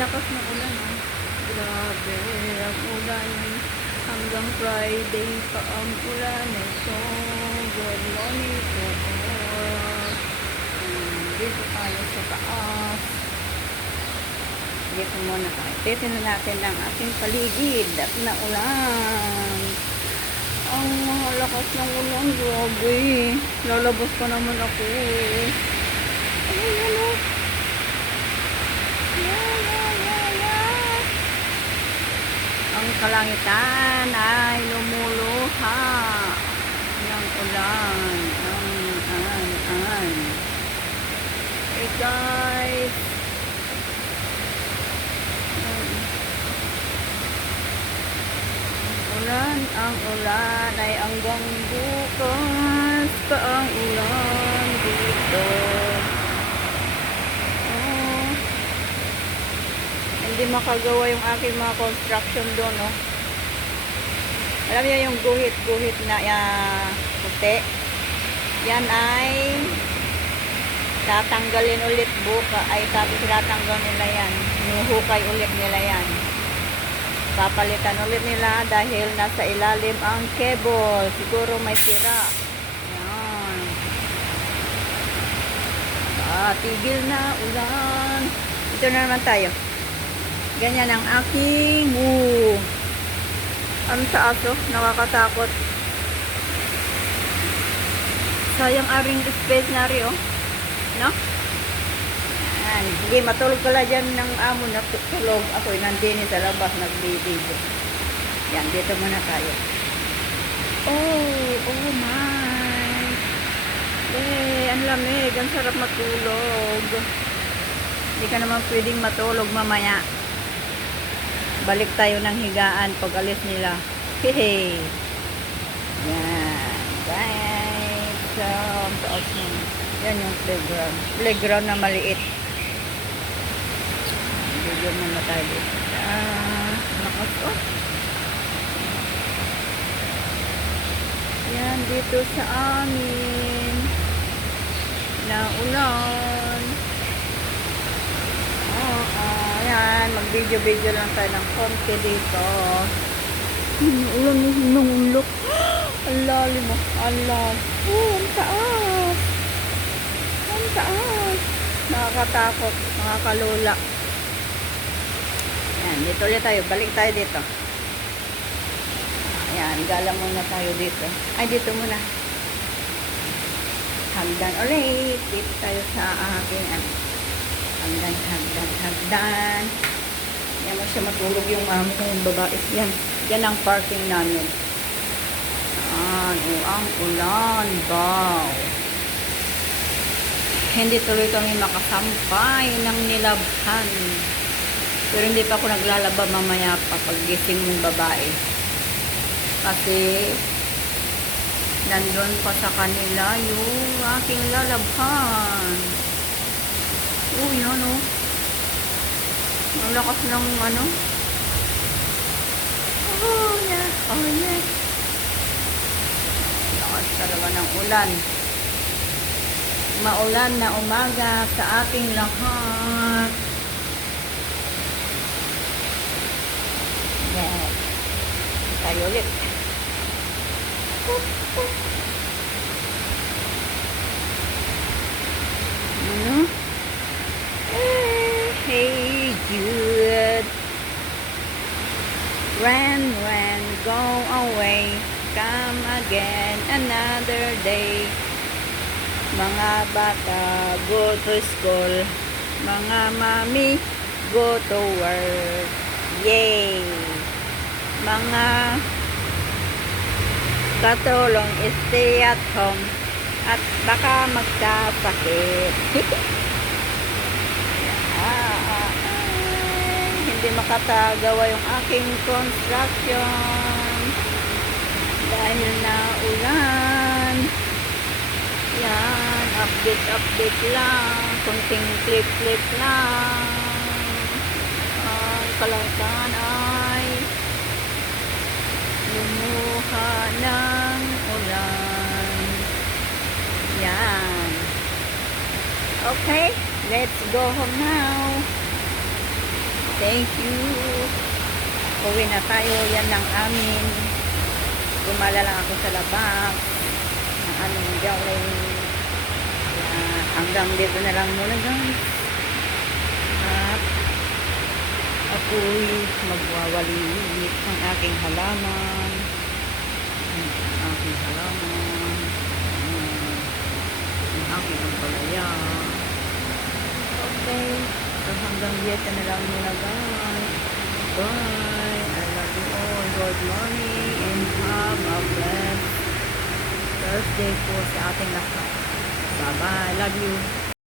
lakas ng ulan, oh. Grabe, ang ulan. Hanggang Friday pa ang ulan. So, good morning to all. Dito tayo sa taas. Dito muna tayo. Titignan natin ang ating paligid at na ulan. Ang lakas ng ulan, grabe. Lalabas pa naman ako. Ayan, oh. Ang kalangitan ay lumuluha ng ulan. Hey guys, ang ulan ay hanggang bukas pa ang ulan dito. Hindi makagawa yung aking mga construction doon, no? Alam niyo yung guhit-guhit na puti? Yan ay tatanggalin ulit buka. Ay tapos tatanggal nila yan. Nuhukay ulit nila yan. Papalitan ulit nila dahil nasa ilalim ang cable. Siguro may sira. Yan. Tigil na ulan. Ito na naman tayo. Ganyan ang aking ang taas, oh, nakakatakot. Sayang aring space na rin, oh. No? Yan. Hindi matulog pala dyan ng amo na tulog. Ako'y nandini sa labas nag-video. Yan, dito muna tayo. Oh my. Ang lamig. Ang sarap matulog. Hindi ka naman pwedeng matulog mamaya. Balik tayo ng higaan pag alis nila. Hehe. Yan. Right. So, taas mo. Yan yung playground. Playground na maliit. Video muna tayo dito. Nakas, oh. Yan, dito sa amin. Na ulan. Ayan, mag-video-video lang tayo ng konti dito. Ulan mo, hinulok. Ang lalim mo. Allah. Ang taas. Ang taas. Nakakatakot. Nakakalula. Ayan, dito ulit tayo. Balik tayo dito. Ayan, gala muna tayo dito. Ay, dito muna. Hagdan ulit. Dito tayo sa aking hagdan. Yan mo siya matulog yung mami ko yung babae. Yan ang parking namin. Ang ulan. Wow. Hindi tuloy kami makasampay ng nilabhan. Pero hindi pa ako naglalaba mamaya pa paggising ng babae. Kasi nandun pa sa kanila yung aking lalabhan. Yan, oh. Ang lakas ng ano. Yeah. Lakas talaga ng ulan. Maulan na umaga sa ating lahat. Yes. Tayo ulit. Hey Jude, rain, go away, come again another day. Mga bata, go to school. Mga mami, go to work. Yay! Mga katulong, stay at home. At baka magkasakit. Hindi makatagawa yung aking construction dahil na ulan. Yan, update lang, kunting clip lang. Ang kalangitan ay lumuha ng ulan. Yan. Okay, let's go home now. Thank you. Uwi na tayo. Yan lang amin. Gumala lang ako sa labas ng aming gawin. Hanggang dito na lang muna guys. At ako'y magwawalit ang aking halaman. Ang aking halaman. Ang aking ampalaya. Okay. So hanggang dito na lang muna guys. Bye. I love you all. Good morning and have a blessed Thursday po sa ating lahat. Bye-bye. Love you.